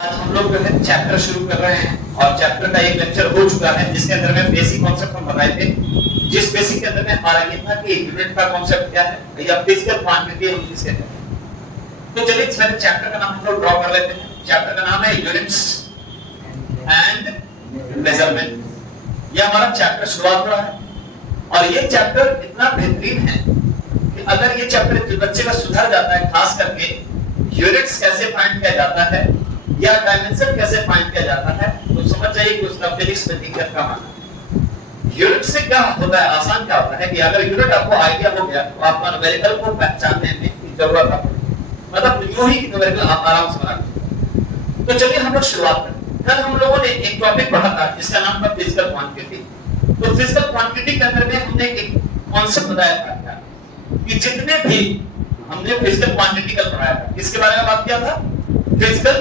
आज हम लोग जो है चैप्टर शुरू कर रहे हैं और चैप्टर का एक लेक्चर हो चुका है जिसके अंदर में बेसिक कॉन्सेप्ट हम बताए थे। जिस बेसिक के अंदर में हमारा ये था कि यूनिट का कॉन्सेप्ट क्या है या फिजिकल क्वांटिटी हम किसे कहते हैं। तो चलिए इस वाले चैप्टर का नाम हम लोग ड्रॉ कर लेते हैं। चैप्टर का नाम है यूनिट्स एंड मेजरमेंट। ये हमारा चैप्टर शुरुआत हो रहा है और ये चैप्टर इतना बेहतरीन है कि अगर ये चैप्टर बच्चे का सुधर जाता है, खास करके यूनिट्स कैसे फाइंड किया जाता है या डायमेंशन कैसे फाइंड किया जाता है, तो समझ जाइए कि उसका फिजिक्स में दिक्कत कम आना। यूनिट से क्या होता है, आसान क्या होता है कि अगर यूनिट आपको आइडिया हो गया तो आपको न्यूमेरिकल को पहचानने में की जरूरत ना पड़े, मतलब यूं ही न्यूमेरिकल आप आराम से बना लेंगे। तो चलिए हम लोग शुरुआत करें। कल हम लोगों ने एक टॉपिक पढ़ा था जिसका नाम था फिजिकल क्वांटिटी। तो फिजिकल क्वांटिटी के अंदर में हमने एक कांसेप्ट बताया था कि जितने भी हमने फिजिकल क्वांटिटी का पढ़ाया था, किसके बारे में बात किया था? फिजिकल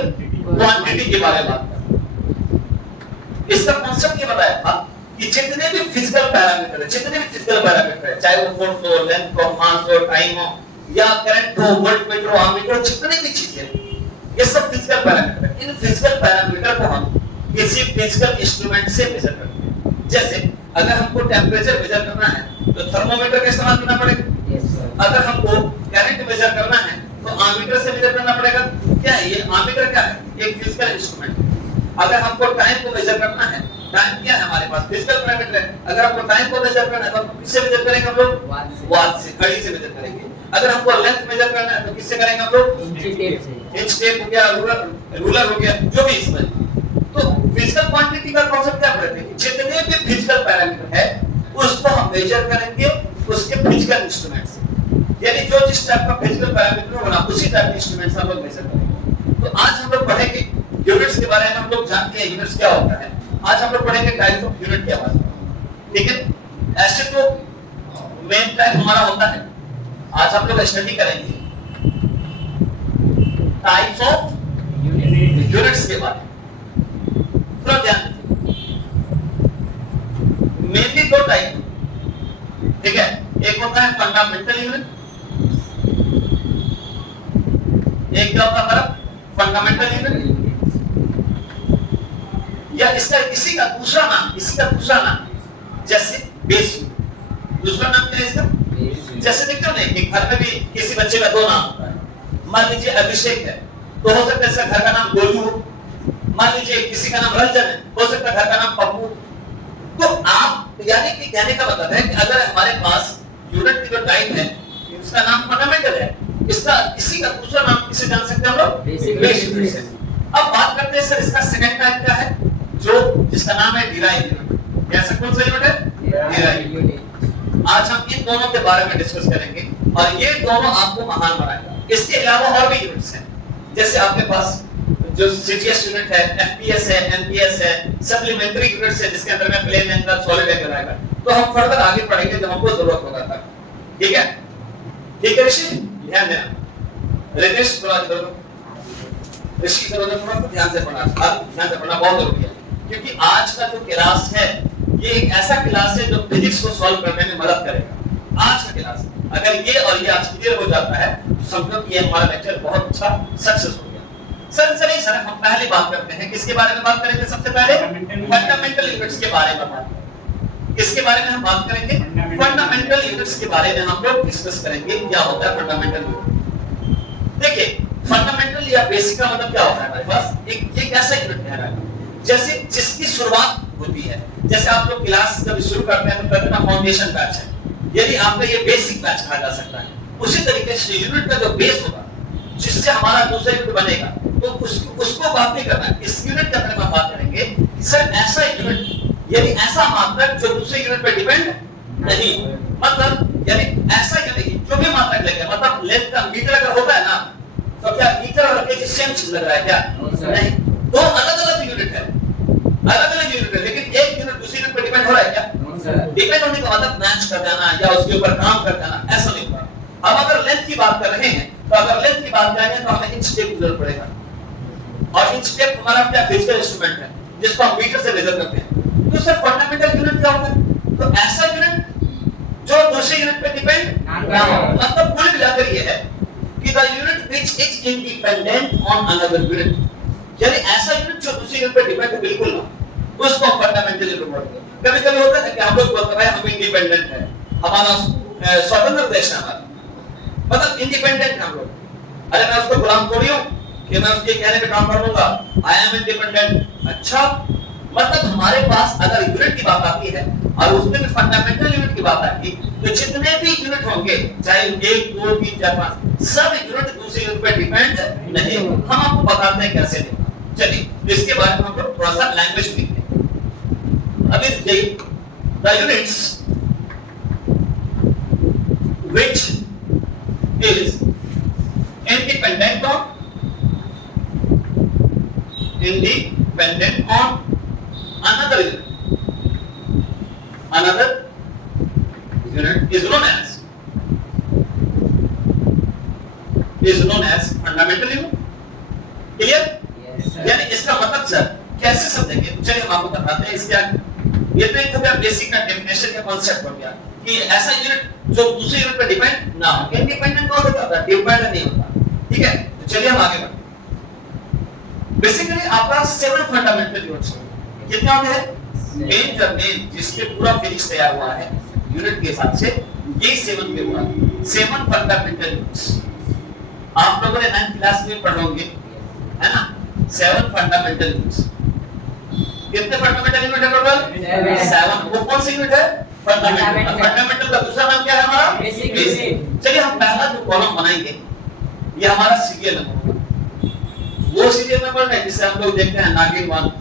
क्वांटिटी के बारे में बात कर। इसका कांसेप्ट ये बताया था कि जितने भी फिजिकल पैरामीटर है, चाहे वो फोर्स हो, लेंथ हो, मास हो, टाइम हो या करंट हो, वोल्टमीटर हो, एमीटर हो, जितने भी चीजें, ये सब फिजिकल पैरामीटर है। इन फिजिकल पैरामीटर को हम किसी फिजिकल इंस्ट्रूमेंट से मेजर करते हैं। जैसे अगर हमको टेंपरेचर मेजर करना है तो थर्मोमीटर का इस्तेमाल करना पड़ेगा। अगर हमको करंट मेजर करना है तो एमीटर से मेजर करना पड़ेगा। क्या है ये एमीटर? क्या है? एक फिजिकल इंस्ट्रूमेंट। अगर हमको टाइम को मेजर करना है, टाइम क्या है हमारे पास? फिजिकल पैरामीटर है। अगर हमको टाइम को मेजर करना है तो हम किससे मेजर करेंगे? हम लोग वॉच से, घड़ी से मेजर करेंगे। अगर हमको लेंथ मेजर करना है तो किससे करेंगे हम लोग? इंच टेप हो गया, रूलर हो गया, जो भी इसमें। तो फिजिकल क्वांटिटी का कांसेप्ट क्या पढ़ते हैं? जितने भी फिजिकल पैरामीटर है उसको हम मेजर करेंगे उसके फिजिकल इंस्ट्रूमेंट से। यानी जो जिस टाइप का फिजिकल पैरामीटर होगा उसी टाइप के इंस्ट्रूमेंट से हम लोग मेजर करेंगे। तो आज हम लोग पढ़ेंगे यूनिट्स के बारे में। हम लोग जानते हैं यूनिट्स क्या होता है। आज हम लोग पढ़ेंगे टाइप्स ऑफ यूनिट क्या होता है। ठीक है, ऐसे तो मेन टाइप हमारा होता है। आज हम लोग स्टडी करेंगे टाइप्स ऑफ यूनिट्स के बारे में। थोड़ा ध्यान दीजिए, मेनली दो टाइप, ठीक है। एक होता है फंडामेंटल यूनिट, एक क्या होता है फंडामेंटल यूनिट, या इसका इसी का दूसरा नाम जैसे बेस यूनिट। दूसरा नाम क्या है इसका? जैसे देखते हो ना कि घर में भी किसी बच्चे का दो नाम होता है। मान लीजिए अभिषेक है तो हो सकता है इसका घर का नाम गोलू हो। मान लीजिए किसी का नाम रंजन है, हो सकता है घर का नाम पप्पू। तो आप यानी कि कहने का मतलब है कि अगर हमारे पास यूनिट की जो टाइप है इसका नाम फंडामेंटल है, इसका इसी का दूसरा नाम किसे जान सकते हैं हम लोग? Base unit. अब बात करते हैं सर इसका सेकंड टाइप क्या है, जो जिसका नाम है डिराइव्ड यूनिट। कैसा कौन सा यूनिट है? Derived unit. आज हम इन दोनों के बारे में डिस्कस करेंगे और ये दोनों आपको महान बनाएगा। इसके अलावा और भी यूनिट्स हैं, जैसे आपके पास जो सीजीएस यूनिट है, एफपीएस है, एमपीएस है, सप्लीमेंट्री यूनिट्स है जिसके अंदर में प्लेन एंगल, सॉलिड एंगल आएगा। तो हम फर्दर आगे पढ़ेंगे जब हमको जरूरत होगा तब। ठीक है, ठीक है ऋषि, ध्यान देना। रितेश थोड़ा इधर दो, ऋषि थोड़ा ध्यान से पढ़ना, ध्यान से पढ़ना बहुत जरूरी है क्योंकि आज का जो क्लास है ये एक ऐसा क्लास है जो फिजिक्स को सॉल्व करने में मदद करेगा। आज का क्लास अगर ये और ये आज क्लियर हो जाता है तो समझो कि ये हमारा लेक्चर बहुत अच्छा सक्सेस हो गया। सर हम पहले बात करते हैं किसके बारे में बात करेंगे? सबसे पहले फंडामेंटल यूनिट्स के बारे में बात करेंगे। किसके बारे में हम बात करेंगे? फंडामेंटल यूनिट्स के बारे में हम लोग डिस्कस करेंगे। क्या होता है फंडामेंटल यूनिट? देखिए फंडामेंटल या बेसिक का मतलब क्या होता है? हमारे पास एक ऐसा यूनिट है जैसे जिसकी शुरुआत होती है। जैसे आप लोग क्लास जब शुरू करते हैं तो कहते हैं फाउंडेशन बैच है, यदि आपका ये बेसिक बैच कहा जा सकता है। उसी तरीके से यूनिट का जो बेस होगा जिससे हमारा दूसरा यूनिट बनेगा तो उसको बात नहीं करना है। इस यूनिट के बारे में बात करेंगे सर ऐसा यूनिट यानी ऐसा मात्रक जो दूसरे यूनिट पे डिपेंड नहीं, मतलब यानी ऐसा यूनिट जो भी मात्रक लेंगे, मतलब लेंथ का मीटर अगर होता है ना तो क्या मीटर और केजी सेम चीज लग रहा है क्या? नहीं, दो अलग-अलग यूनिट है, अलग-अलग यूनिट है, लेकिन एक यूनिट दूसरे यूनिट पे डिपेंड हो रहा है क्या? डिपेंड होने का मतलब मैच कर जाना या उसके ऊपर काम कर जाना, ऐसा नहीं होगा। अब अगर लेंथ की बात कर रहे हैं तो अगर लेंथ की बात करेंगे तो हमें इंच टेप की जरूरत पड़ेगा और इंच टेप हमारा क्या फिजिकल इंस्ट्रूमेंट है जिसको हम मीटर से मेजर करते हैं। तो सर फंडामेंटल यूनिट क्या होता है? तो ऐसा यूनिट जो दूसरे यूनिट पे डिपेंड ना हो, मतलब कुल मिलाकर ये है कि the unit which is independent on another unit. यानी ऐसा यूनिट जो दूसरे यूनिट पे डिपेंड है बिल्कुल ना, उसको फंडामेंटल यूनिट बोलते हैं। कभी-कभी होता है कि हम लोग बोलते हैं हम इंडिपेंडेंट है, हमारा स्वतंत्र देश है हमारा, मतलब इंडिपेंडेंट हम लोग। अरे मैं उसको गुलाम थोड़ी हूं कि मैं उसके कहने पे काम कर लूंगा, आई एम इंडिपेंडेंट। अच्छा, मतलब हमारे पास अगर यूनिट की बात आती है और उसमें भी फंडामेंटल यूनिट की बात आती है, तो जितने भी यूनिट होंगे, चाहे 1 2 3 4 5, सब यूनिट दूसरे यूनिट पे डिपेंड नहीं। हम आपको बताते हैं कैसे नहीं। चलिए इसके बारे में हम लोग थोड़ा सा लैंग्वेज देखते हैं। अभी देखिए the units which is independent on another unit is known as fundamental unit। Clear? यानी इसका मतलब सर कैसे समझेंगे, चलिए हम आपको बताते हैं। इसका ये तो एक हो गया बेसिक का डेफिनेशन का कांसेप्ट हो गया कि ऐसा यूनिट जो दूसरे यूनिट पर डिपेंड ना हो। इंडिपेंडेंट कौन होता है? डिपेंडेंट नहीं होता। ठीक है, तो चलिए हम आगे बढ़ते हैं। बेसिकली आपका 7 फंडामेंटल यूनिट्स होंगे। कितने होते हैं? मेन जब मेन जिसके पूरा फिनिश तैयार हुआ है यूनिट के हिसाब से, ये 7 पे हुआ है। 7 फंडामेंटल यूनिट्स आप लोगों ने 9th क्लास में पढ़े होंगे, है ना? 7 फंडामेंटल यूनिट्स। कितने फंडामेंटल यूनिट है टोटल? 7। वो कौन सी यूनिट है? फंडामेंटल। फंडामेंटल का दूसरा नाम क्या है हमारा? बेसिक। चलिए हम पहला जो कॉलम बनाएंगे ये हमारा सीरियल नंबर होगा। वो सीरियल नंबर नहीं जिसे हम लोग देखते हैं नागिन 1,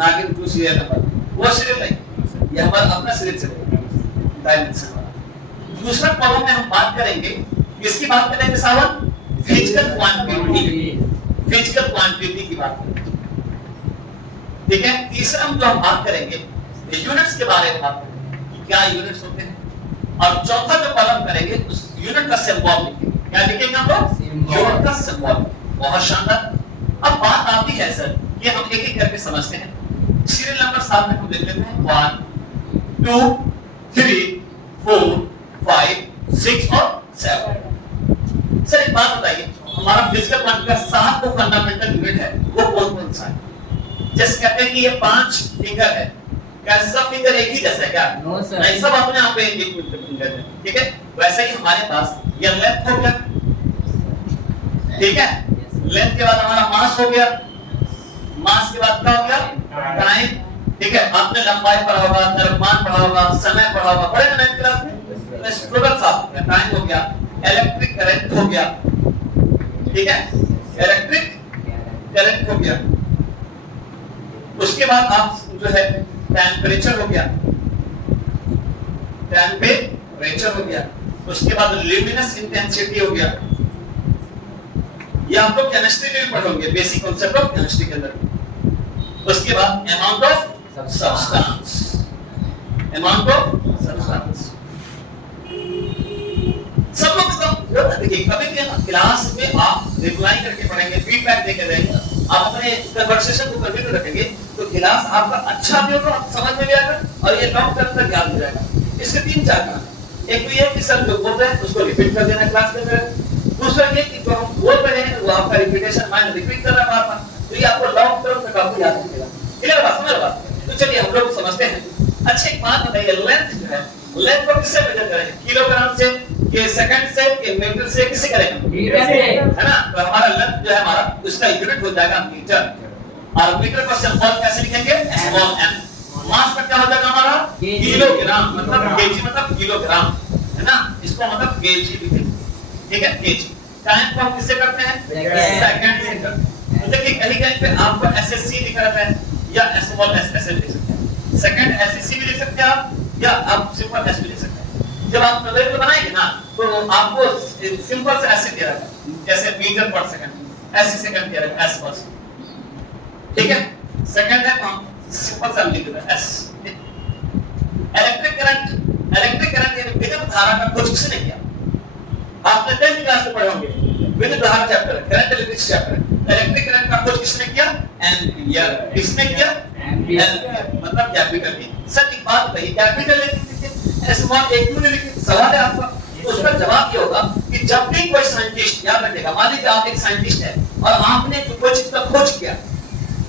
नागिन 2 सीरियल नंबर, वो सीरियल नहीं, ये हमारा अपना सीरियल चलेगा डायमेंशन वाला। दूसरा कॉलम में हम बात करेंगे, किसकी बात करेंगे सावन? फिजिकल क्वांटिटी, फिजिकल क्वांटिटी की बात करेंगे। ठीक है, तीसरा हम जो हम बात करेंगे यूनिट्स के बारे में बात करेंगे कि क्या यूनिट्स होते हैं। और चौथा जो कॉलम करेंगे उस यूनिट का सिंबल लिखेंगे। क्या लिखेंगे हम लोग? यूनिट का सिंबल। बहुत शानदार। अब बात आती है सर कि हम एक एक करके समझते हैं। सीरियल नंबर 7 में हम देख लेते हैं 1 2 3 4 5 6 और 7। सर एक बात बताइए, हमारा फिजिकल क्वांटिटी का 7 जो फंडामेंटल यूनिट है वो कौन-कौन सा है? जैसे कहते हैं कि ये 5 फिंगर है, क्या सब फिंगर एक ही जैसा है क्या? नो सर, नहीं, सब अपने आप पे एक फिंगर है। ठीक है, वैसा ही हमारे पास ये लेंथ हो गया। ठीक है, लेंथ के बाद हमारा मास हो गया, मास के बाद क्या हो गया? टाइम। ठीक है, आपने लंबाई पढ़ा होगा, द्रव्यमान पढ़ा होगा, समय पढ़ा होगा, पढ़े ना 9th क्लास में? तो स्टूडेंट्स आप टाइम हो गया, इलेक्ट्रिक करंट हो गया। ठीक है, इलेक्ट्रिक करंट हो गया। उसके बाद आप जो है टेम्परेचर हो गया, टेम्परेचर हो गया। उसके बाद ल्यूमिनस इंटेंसिटी हो गया। ये आप लोग केमिस्ट्री में भी पढ़ोगे, बेसिक कांसेप्ट ऑफ केमिस्ट्री के अंदर। उसके बाद amount of substance, amount of substance. सब लोग एकदम देखिए, कभी भी क्लास में आप रिप्लाई करके पढ़ेंगे, फीडबैक देके देंगे, आप अपने कन्वर्सेशन को कंटिन्यू रखेंगे तो क्लास आपका अच्छा भी होगा, आप समझ में भी आएगा और ये लॉन्ग टर्म तक याद हो जाएगा। इसके 3-4 काम है। एक तो ये कि सर जो बोल रहे हैं उसको रिपीट कर देना क्लास के अंदर। दूसरा ये कि जो हम बोल रहे हैं वो आपका रिपीटेशन माइंड रिपीट कर रहा है, तो ये आपको लॉन्ग टर्म तक आपको याद रहेगा। क्लियर बात? समझ बात? तो चलिए हम लोग समझते हैं। अच्छा एक बात बताइए, लेंथ जो है, लेंथ को किससे मेजर करेंगे? किलोग्राम से कि सेकंड से कि मीटर से, किससे करेंगे? मीटर से, है ना? तो हमारा लेंथ जो है हमारा उसका यूनिट हो जाएगा मीटर। और मीटर का सिंबल कैसे लिखेंगे? Small m। मास का क्या हो जाएगा हमारा? किलोग्राम, मतलब केजी मतलब किलोग्राम, है ना? इसको मतलब केजी लिखेंगे। ठीक है, केजी। टाइम को हम किससे करते हैं? सेकंड से करते हैं। तो देखिए कहीं-कहीं पे आपको एसएससी लिखा रहता है या स्मॉल एस ऐसे लिख सकते हैं। सेकंड एसएससी भी लिख सकते हैं आप, या आप सिंपल एस भी लिख सकते हैं। जब आप नंबर बनाएंगे ना तो आपको सिंपल से ऐसे दिया रहता है, जैसे मीटर पर सेकंड, ऐसे सेकंड दिया रहता है, एस पर। ठीक है, सेकंड है हम सिंपल सा लिख देते हैं एस। इलेक्ट्रिक करंट यानी विद्युत धारा का खोज किसने किया? आपने 10th क्लास में पढ़े होंगे, विद्युत धारा chapter, current electric chapter. Electric current का खोज किसने किया? एम्पियर। किसने किया? एम्पियर, मतलब कैपिटल E। सर एक बात बताइए, कैपिटल E लिखिए, स्मॉल ए क्यों नहीं लिखिए? सवाल है आपका। तो उसका जवाब ये होगा कि जब भी कोई साइंटिस्ट, याद रखिएगा, मान लीजिए आप एक साइंटिस्ट है और आपने कोई चीज का खोज किया,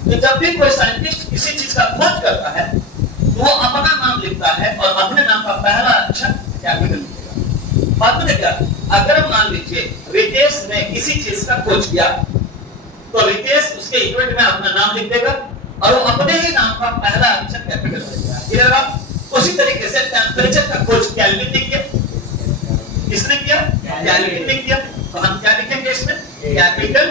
तो जब भी कोई साइंटिस्ट किसी चीज का खोज करता है तो वो अपना नाम लिखता है और अपने नाम का पहला अक्षर कैपिटल लिखेगा। बात में क्या, अगर मान लीजिए रितेश ने किसी चीज का खोज किया तो रितेश उसके यूनिट में अपना नाम लिख देगा और वो अपने ही नाम का पहला अक्षर कैपिटल लिखेगा। क्लियर है? उसी तरीके से टेंपरेचर का खोज केल्विन ने किया। किसने किया? केल्विन ने किया। तो हम क्या लिखेंगे इसमें? कैपिटल।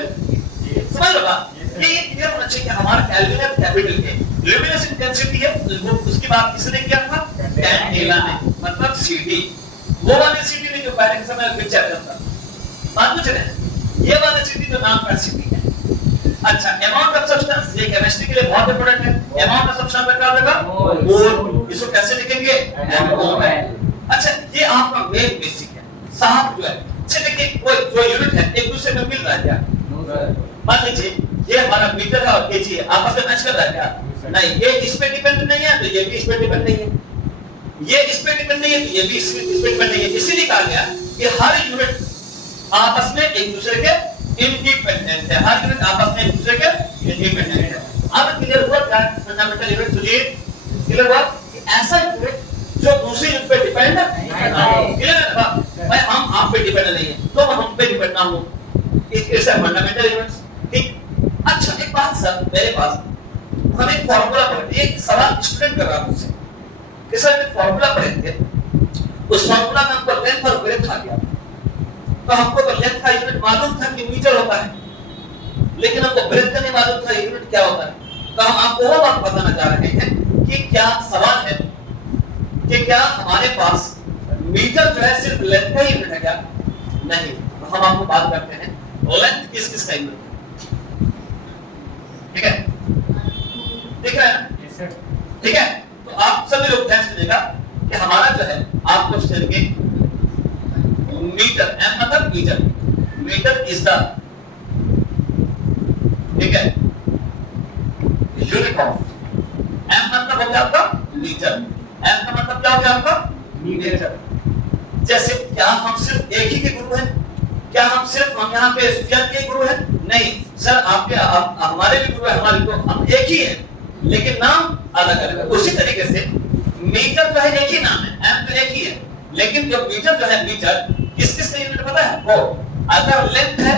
समझ लो बात, ये क्लियर होना चाहिए कि हमारा केल्विन है कैपिटल के। ल्यूमिनस इंटेंसिटी है वो उसकी बात किसने किया था? टैन टेलर ने, मतलब सीटी। वो वाली सीटी ने जो पहले के समय पिक्चर करता बात मुझे ये वाला सीटी जो नाम का सीटी है। अच्छा, अमाउंट ऑफ सब्सटेंस ये केमिस्ट्री के लिए बहुत इंपॉर्टेंट है। अमाउंट ऑफ सब्सटेंस का क्या होगा? मोल। इसको कैसे लिखेंगे? MOL। अच्छा, ये आपका मेन बेसिक है। साहब जो है देखिए कोई जो यूनिट है एक दूसरे में मिल रहा है क्या? मान लीजिए ये हमारा मीटर है और केजी है, आपस में मैच कर रहा है क्या? नहीं। ये इस पे डिपेंड नहीं है तो ये भी इस पे डिपेंड नहीं है। ये इस पे डिपेंड नहीं है तो ये भी इस पे डिपेंड नहीं है। इसीलिए कहा गया कि हर यूनिट आपस में एक दूसरे के इंडिपेंडेंट है। हर यूनिट आपस में एक दूसरे के इंडिपेंडेंट है। अब क्लियर हुआ क्या फंडामेंटल यूनिट? सुजीत क्लियर हुआ कि ऐसा यूनिट जो दूसरी यूनिट पे डिपेंड है। क्लियर है ना? भाई हम आप पे डिपेंड नहीं है तो हम पे डिपेंड ना हो, इससे फंडामेंटल यूनिट्स। ठीक। अच्छा, एक बात सर, मेरे पास हम एक फार्मूला पढ़ते हैं, एक सवाल स्टूडेंट कर रहा है मुझसे कि सर एक फार्मूला पढ़ेंगे, उस फार्मूला में हमको लेंथ और ब्रेथ आ गया तो हमको तो लेंथ का यूनिट मालूम था कि मीटर होता है, लेकिन हमको ब्रेथ का नहीं मालूम था यूनिट क्या होता है। तो हम आपको वो बात बताना चाह रहे हैं कि क्या सवाल है कि क्या हमारे पास मीटर जो है सिर्फ लेंथ का यूनिट है क्या? नहीं। तो हम आपको बात करते हैं लेंथ किस किस का यूनिट है। ठीक है? ठीक है? Yes sir. ठीक है, तो आप सभी लोग ध्यान सुनिएगा कि हमारा जो है आपको सुनेंगे मीटर, m मतलब मीटर, मीटर इज द, ठीक है, यूनिट ऑफ, m मतलब हो गया आपका मीटर, m का मतलब क्या हो गया आपका? मीटर। जैसे क्या हम सिर्फ एक ही के गुरु हैं? क्या हम सिर्फ हम यहाँ पे सुफियान के गुरु हैं? नहीं सर, आपके हमारे भी गुरु है, हमारे तो हम एक ही हैं लेकिन नाम अलग अलग है। उसी तरीके से मीटर जो है एक ही नाम है, m तो एक ही है, लेकिन जो मीटर जो है मीटर किस किस का यूनिट पता है? वो अगर लेंथ है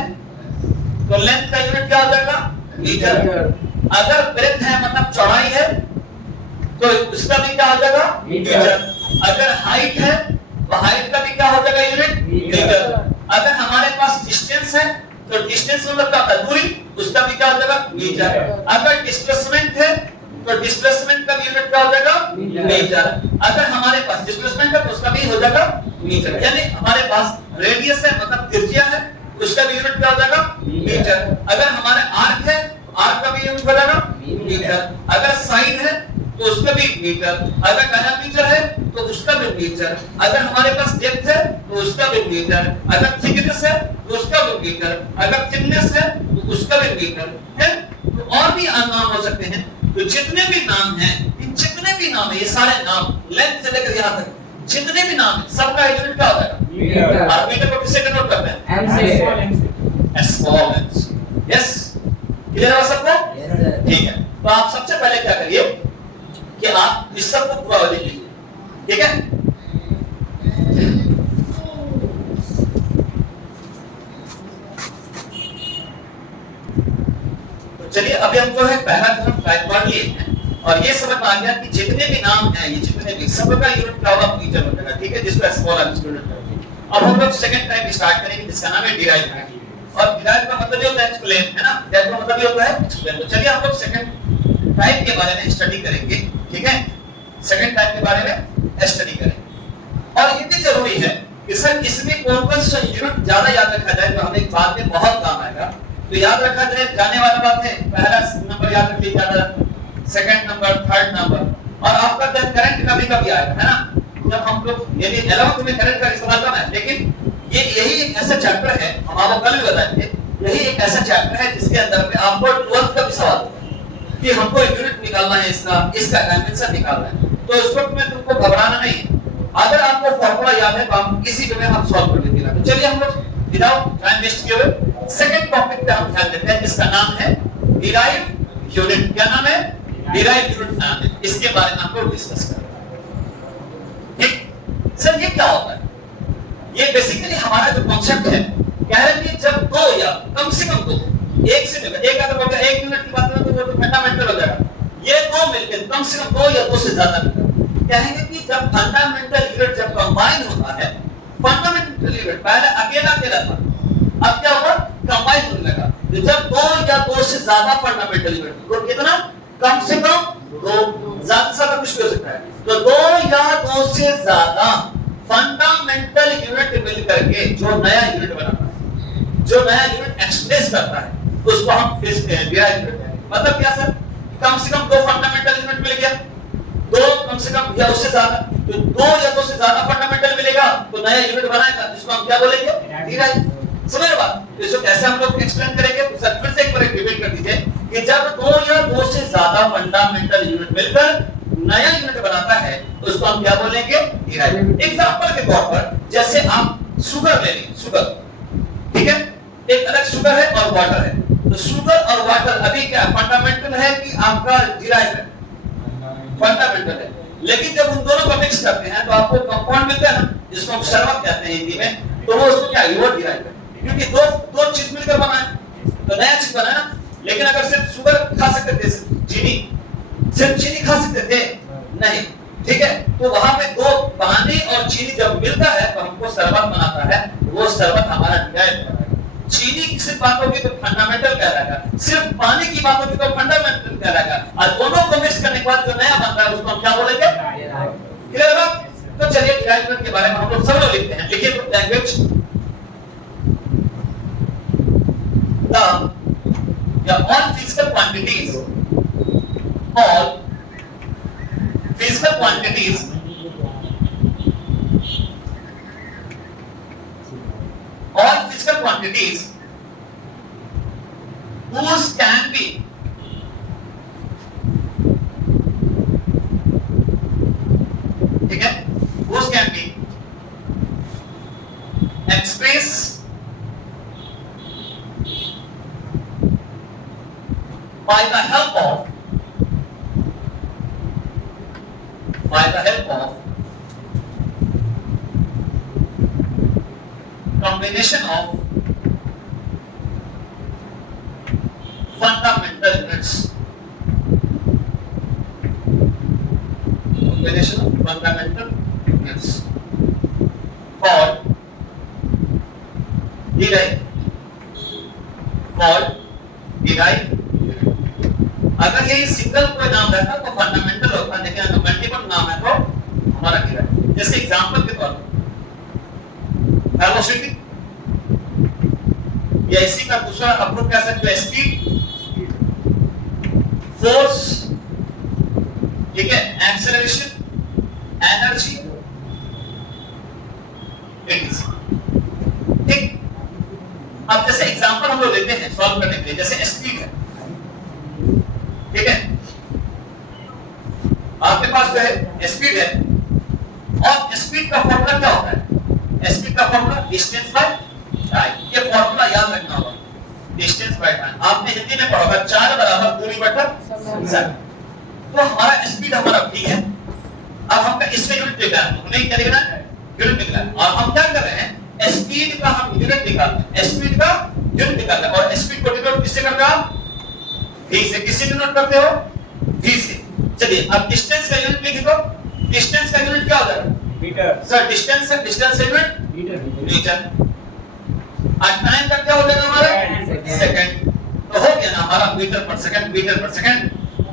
तो लेंथ का यूनिट क्या हो जाएगा? मीटर। अगर ब्रेथ है मतलब चौड़ाई है तो उसका भी क्या हो जाएगा? मीटर। अगर हाइट है तो हाइट का भी क्या हो जाएगा यूनिट? मीटर। अगर हमारे पास डिस्टेंस है तो डिस्टेंस मतलब क्या होता है? दूरी, उसका भी क्या हो जाएगा? मीटर। अगर डिस्प्लेसमेंट है तो डिस्प्लेसमेंट का यूनिट क्या हो जाएगा? मीटर। अगर हमारे पास डिस्प्लेसमेंट है तो उसका भी हो जाएगा मीटर। यानी हमारे पास रेडियस है मतलब त्रिज्या है, उसका भी यूनिट क्या हो जाएगा? मीटर। अगर हमारे आर्क है तो आर्क का भी यूनिट हो जाएगा? मीटर। अगर साइड है तो उसका भी मीटर। अगर डायमीटर है तो उसका भी मीटर। अगर हमारे पास डेप्थ है तो उसका भी मीटर। अगर थिकनेस है तो उसका भी मीटर। अगर थिकनेस है तो उसका भी मीटर है। तो और भी नाम हो सकते हैं। तो जितने भी नाम हैं, इन जितने भी नाम है, ये सारे नाम लेंथ से लेकर यहाँ तक जितने भी नाम है सबका यूनिट क्या होता है? मीटर। और मीटर को किससे डिनोट करते हैं? m से। Small m। यस, क्लियर है सबको? Yes sir. ठीक है, तो आप सबसे पहले क्या करिए कि आप इस सब को पूरा लिख लीजिए। ठीक है? तो चलिए अभी हम जो है पहला जो हम टाइप पढ़ लिए हैं और ये समझ में आ गया कि जितने भी नाम हैं, ये जितने भी सबका यूनिट क्या होगा? मीटर होगा। ठीक है, जिसको स्मॉल m यूनिट करेंगे। अब हम लोग सेकंड टाइप स्टार्ट करेंगे जिसका नाम है डिराइव। और डिराइव का मतलब ये होता है एक्सप्लेन, है ना? डिराइव का मतलब ये होता है एक्सप्लेन। तो चलिए हम लोग सेकंड टाइप के बारे में स्टडी करेंगे। ठीक है, सेकंड टाइप के बारे में स्टडी करेंगे। और ये भी जरूरी है कि सर इसमें कौन-कौन सा यूनिट ज्यादा याद रखा जाए जो हमें बाद में बहुत काम आएगा। तो याद रखा जाए जाने वाला बात है, पहला नंबर याद रख लीजिए, ज्यादा सेकंड नंबर, थर्ड नंबर, और आपका करंट का भी कभी आएगा, है ना? जब हम लोग यानी 11th में करंट का इस्तेमाल करना है, लेकिन ये यही एक ऐसा चैप्टर है, हम आपको कल भी बताएंगे, यही एक ऐसा चैप्टर है जिसके अंदर में आपको 12th का भी सवाल कि हमको यूनिट निकालना है, इसका डायमेंशन निकालना है। तो इस वक्त में तुमको घबराना नहीं है। अगर आपको फार्मूला याद है तो हम इसी में हम सॉल्व कर लेंगे। तो चलिए हम लोग विदाउट टाइम वेस्ट किए हुए सेकंड टॉपिक पे हम ध्यान देते हैं जिसका नाम है डिराइव यूनिट, क्या नाम है? डिराइव्ड यूनिट नाम है। इसके बारे में आपको डिस्कस करना है। ठीक सर, ये क्या होता है? ये बेसिकली हमारा जो कॉन्सेप्ट है, कह रहे हैं कि जब दो या कम से कम दो, एक से मिलकर, एक अगर हो गया, एक यूनिट की बात करें तो वो तो फंडामेंटल हो जाएगा। ये दो मिलकर कम से कम दो या दो से ज्यादा मिलकर, कहेंगे कि जब फंडामेंटल यूनिट जब कंबाइन होता है, फंडामेंटल यूनिट पहले अकेला अकेला था, अब क्या हुआ? कंबाइन होने लगा। तो जब दो या दो से ज्यादा फंडामेंटल यूनिट, तो कितना? कम से कम दो, ज्यादा से ज्यादा कुछ भी हो सकता है। तो दो या दो से ज्यादा फंडामेंटल यूनिट मिलकर के जो नया यूनिट बनाता है, जो नया यूनिट एक्सप्रेस करता है, उसको हम डिराइव्ड यूनिट कहते हैं। मतलब क्या सर? कम से कम दो फंडामेंटल यूनिट मिल गया, दो कम से कम या उससे ज्यादा, तो दो या दो से ज्यादा फंडामेंटल मिलेगा तो नया यूनिट बनाएगा, जिसको हम क्या बोलेंगे? डिराइव्ड। समझ बात? तो इसको कैसे हम लोग एक्सप्लेन करेंगे? तो सर फिर से एक बार रिपीट कर दीजिए कि जब दो या दो से ज्यादा फंडामेंटल यूनिट मिलकर नया यूनिट बनाता है तो उसको हम क्या बोलेंगे? डिराइव्ड। एग्जांपल के तौर पर जैसे आप शुगर ले लीजिए, शुगर, ठीक है? एक अलग शुगर है और वाटर है, तो शुगर और वाटर अभी क्या फंडामेंटल है कि आपका डिराइव्ड है? फंडामेंटल है। लेकिन जब उन दोनों को मिक्स करते हैं तो आपको कंपाउंड मिलता है ना, जिसको हम शरबत कहते हैं हिंदी में, तो वो उसको क्या है? वो डिराइव्ड है, क्योंकि दो दो चीज मिलकर बना है, तो नया चीज बना है। लेकिन अगर सिर्फ शुगर खा सकते थे, सिर्फ चीनी खा सकते थे? नहीं, ठीक है? तो वहां पे दो पानी और चीनी जब मिलता है तो हमको शरबत बनाता है, वो शरबत हमारा डिराइव्ड है। चीनी की सिर्फ बात होगी तो फंडामेंटल कहलाएगा, सिर्फ पानी की बात होगी तो फंडामेंटल कहलाएगा, और दोनों को मिक्स करने के बाद जो नया बनता है उसको हम क्या बोलेंगे? क्लियर है? तो चलिए डिराइव्ड के बारे में हम लोग सब लोग लिखते हैं। लिखिए language all physical quantities, all physical quantities whose can be ठीक है, whose can be expressed by the help of combination of fundamental units, called derived unit। अगर ये सिंगल कोई नाम रहता तो फंडामेंटल होता, लेकिन अगर मल्टीपल नाम है तो हमारा डिराइव्ड। जैसे एग्जांपल के तौर पर वेलोसिटी, या इसी का दूसरा अप्रूव कह सकते हैं स्पीड, फोर्स, ठीक है, एक्सेलरेशन, एनर्जी, ठीक। अब जैसे एग्जांपल हम लोग लेते हैं सॉल्व करने के लिए, जैसे स्पीड है, ठीक है? आपके पास जो है स्पीड है, और स्पीड का फॉर्मूला क्या होता है? स्पीड का फॉर्मूला डिस्टेंस बाय टाइम। ये फॉर्मूला याद रखना होगा, डिस्टेंस बाय टाइम। आपने हिंदी में पढ़ा होगा 4 बराबर दूरी बटा समय। तो हमारा स्पीड हमारा v है। अब हमका इसमें यूनिट लिखना है, हमें क्या लिखना है? यूनिट लिखना है। और हम क्या कर रहे हैं? स्पीड का हम यूनिट निकालते हैं, स्पीड का यूनिट निकालते हैं। और स्पीड को डिनोट किससे करते हो आप? v से। किससे डिनोट करते हो? v से। चलिए अब डिस्टेंस का यूनिट लिख दो। डिस्टेंस का यूनिट क्या होता है? मीटर। सर डिस्टेंस का यूनिट मीटर। और टाइम का क्या हो जाएगा हमारा? सेकंड। तो हो गया ना हमारा मीटर पर सेकंड, मीटर पर सेकंड।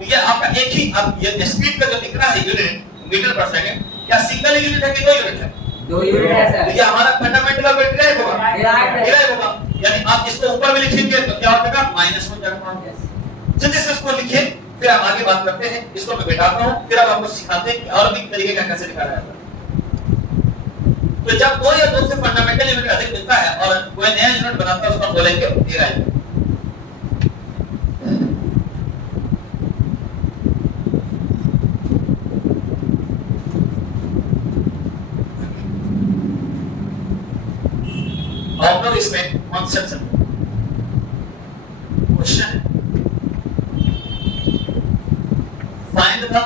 ये आपका एक ही, अब ये स्पीड का जो दिख रहा है यूनिट मीटर पर सेकंड, क्या सिंगल यूनिट है कि दो यूनिट है? दो यूनिट है सर। तो ये हमारा फंडामेंटल ऑफ डिराइव होगा, डिराइव होगा। यानी आप इसको ऊपर में लिखेंगे तो क्या हो जाएगा? माइनस हो जाएगा। जल्दी से इसको लिखिए, फिर हम आगे बात करते हैं। इसको मैं बैठाता हूं, फिर अब आपको सिखाते हैं कि और भी तरीके का कैसे लिखा जाएगा। तो जब दो या दो से फंडामेंटल यूनिट अधिक मिलता है और कोई नया यूनिट बनाता है, उसको हम बोलेंगे डिराइव। आप लोग इसमें कॉन्सेप्ट समझो। क्वेश्चन डिफाइंड था।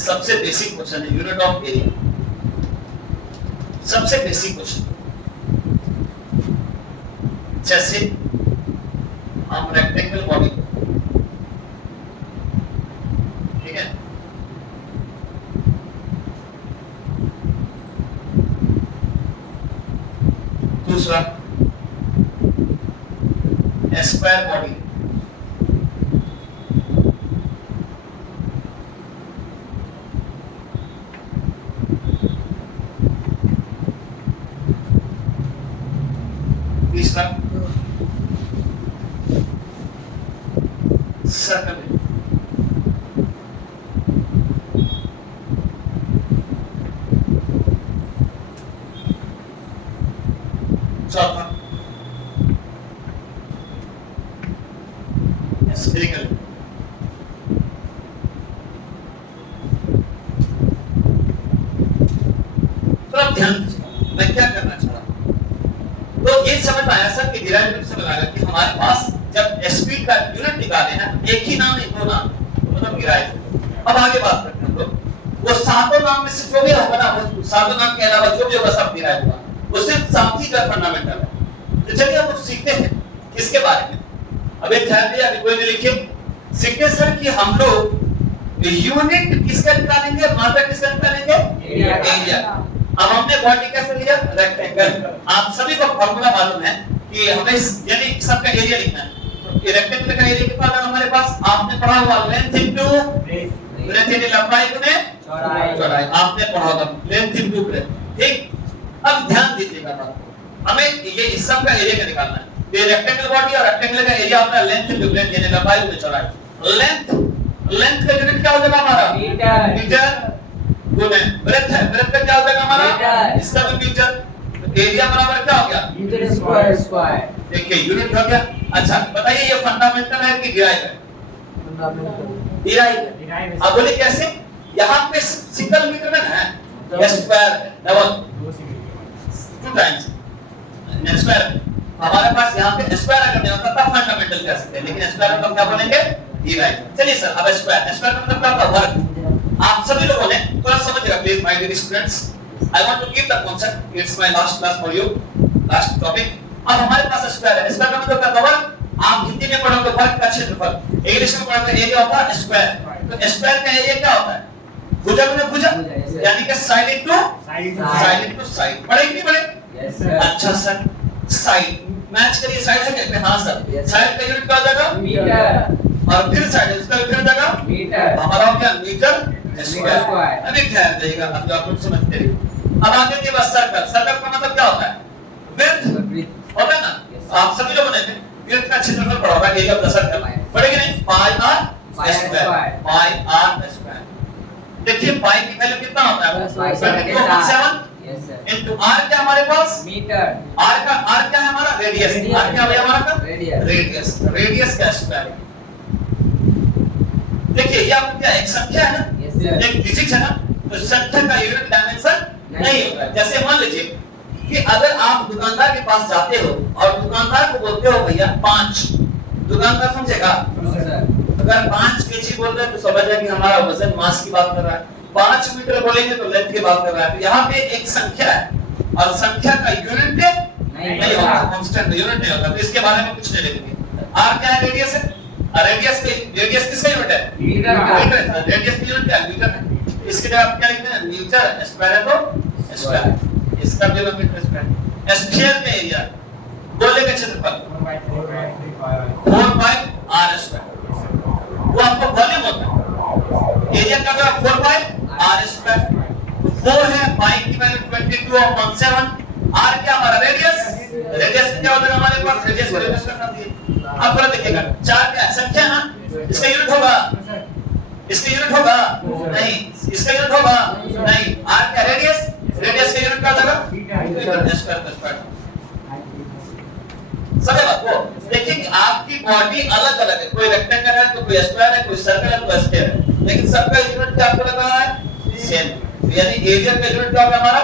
सबसे बेसिक क्वेश्चन है यूनिट ऑफ एरिया, सबसे बेसिक क्वेश्चन। जैसे हम रेक्टेंगल बॉडी, ठीक है, दूसरा स्क्वायर बॉडी, तीसरा सर्कल, चौथा स्फेरिकल। तो अब ध्यान दीजिए मैं क्या करना चाह रहा हूं। तो ये समझ में आया सर कि डिराइवेटिव से लगाया कि हमारे पास जब स्पीड का यूनिट निकाले ना, एक ही नाम नहीं, दो नाम, मतलब डिराइवेटिव। अब आगे बात करते हैं। तो वो सातों नाम में से जो भी होगा ना, वो सातों नाम के अलावा जो भी होगा सब डिराइव होगा, वो सिर्फ साथ ही का फंडामेंटल है। तो चलिए हम सीखते हैं किसके बारे में। अब एक ध्यान दिया, अभी कोई नहीं लिखे, सीखते सर कि हम लोग यूनिट किसका निकालेंगे, मात्रा किसका निकालेंगे, एरिया। अब हमने बॉडी कैसे लिया, रेक्टेंगल। आप सभी को फॉर्मूला मालूम है कि हमें यानी सबका एरिया लिखना है। तो रेक्टेंगल का एरिया कितना है हमारे पास, आपने पढ़ा हुआ लेंथ इनटू ब्रेथ, यानी लंबाई गुने चौड़ाई, आपने पढ़ा होगा लेंथ इनटू ब्रेथ, ठीक। अब ध्यान दीजिएगा बात को, हमें ये इस सब का एरिया का निकालना है। ये रेक्टेंगल बॉडी और रेक्टेंगल का एरिया होता है लेंथ इनटू ब्रेथ, यानी लंबाई गुने चौड़ाई। लेंथ का यूनिट क्या हो जाएगा हमारा, मीटर गुने ब्रेथ है, ब्रेथ का क्या हो जाएगा हमारा, इसका भी मीटर। तो एरिया बराबर क्या हो गया, मीटर स्क्वायर। देखिए यूनिट हो गया। अच्छा बताइए ये फंडामेंटल है कि डिराइव है, डिराइव है। अब बोले कैसे, यहाँ पे सिंगल मीटर में है, स्क्वायर है, डबल टू टाइम्स स्क्वायर। हमारे पास यहाँ पे स्क्वायर अगर नहीं होता तब फंडामेंटल कह सकते हैं, लेकिन स्क्वायर मतलब क्या बोलेंगे, डिराइव। चलिए सर, अब स्क्वायर, स्क्वायर का मतलब क्या होता है, वर्ग। आप सभी लोगों ने थोड़ा समझिएगा please my dear students, I want to give the concept, it's my last class for you, last topic. अब हमारे पास स्क्वायर है, स्क्वायर का मतलब क्या होता है, वर्ग। आप हिंदी में पढ़ोगे वर्ग का क्षेत्रफल, इंग्लिश में पढ़ोगे एरिया होता है स्क्वायर। तो स्क्वायर का एरिया क्या होता है, भुजा गुने भुजा, यानी कि side into side into side. पढ़े कि नहीं पढ़े, यस सर। अच्छा सर, साइड मैच करिए, साइड है क्या, हां सर, साइड का यूनिट क्या हो जाएगा, मीटर, और फिर साइड उसका यूनिट हो जाएगा मीटर, हमारा हो गया मीटर स्क्वायर। अभी ध्यान देगा, अब आप लोग समझते रहिए। अब आगे के बाद सर्कल, सर्कल का मतलब क्या होता है, विड्थ होता है ना। आप सभी लोगों ने विड्थ का क्षेत्रफल पढ़ा होगा, एरिया ऑफ द सर्कल पढ़ेंगे नहीं, pi r square, pi r square. देखिए पाई की वैल्यू कितना होता है, 22.7 यस सर। इनटू आर क्या हमारे पास, मीटर, आर क्या है हमारा, रेडियस। आर क्या है हमारा, रेडियस, रेडियस का स्क्वायर। देखिए ये आपको क्या एक संख्या है ना, यस सर। एक डिजिट है ना, तो संख्या का यूनिट डायमेंशन नहीं होता है। जैसे मान लीजिए कि अगर आप दुकानदार के पास जाते हो और दुकानदार को बोलते हो भैया 5, दुकानदार समझेगा, अगर 5 केजी बोल रहे हैं तो समझ जाए कि हमारा वजन मास की बात कर रहा है, 5 मीटर बोलेंगे तो लेंथ की बात कर रहा है। तो यहाँ पे एक संख्या है और संख्या का यूनिट नहीं होता, कांस्टेंट यूनिट नहीं होता, तो इसके बारे में कुछ नहीं लिखेंगे। आर क्या है, रेडियस है, रेडियस किसका यूनिट है, मीटर का। रेडियस की यूनिट क्या है, मीटर है। इसके लिए आप क्या लिखते हैं, मीटर स्क्वायर है तो स्क्वायर, इसका भी मीटर स्क्वायर। स्फीयर का एरिया, गोले का क्षेत्रफल 4 बाय r स्क्वायर, वो आपको वॉल्यूम होता है। एरिया का क्या, 4 बाय r स्क्वायर। 4 है, पाई की वैल्यू 22.7, r क्या हमारा रेडियस, रेडियस क्या होता है हमारे पास, रेडियस को रेडियस करना चाहिए। अब थोड़ा देखिएगा, 4 क्या संख्या ना, इसका यूनिट होगा, इसका यूनिट होगा नहीं, इसका यूनिट होगा नहीं, r क्या रेडियस, रेडियस का यूनिट क्या होगा, मीटर स्क्वायर। समझे बात को। देखिए कि आपकी बॉडी अलग अलग है, कोई रेक्टेंगल है तो कोई स्क्वायर है, कोई सर्कल है कोई स्फीयर है, लेकिन सबका यूनिट क्या आपको लग रहा है, सेम। यानी एरिया का यूनिट क्या होगा हमारा,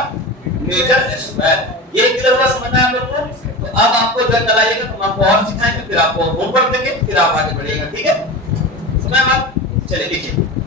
मीटर स्क्वायर। ये क्लियर हुआ, समझना है आप लोग को। तो अब आपको जब कराइएगा तो हम आपको और सिखाएंगे, फिर आपको होमवर्क देंगे, फिर आप आगे बढ़िएगा, ठीक है। सुना बात? चलिए देखिए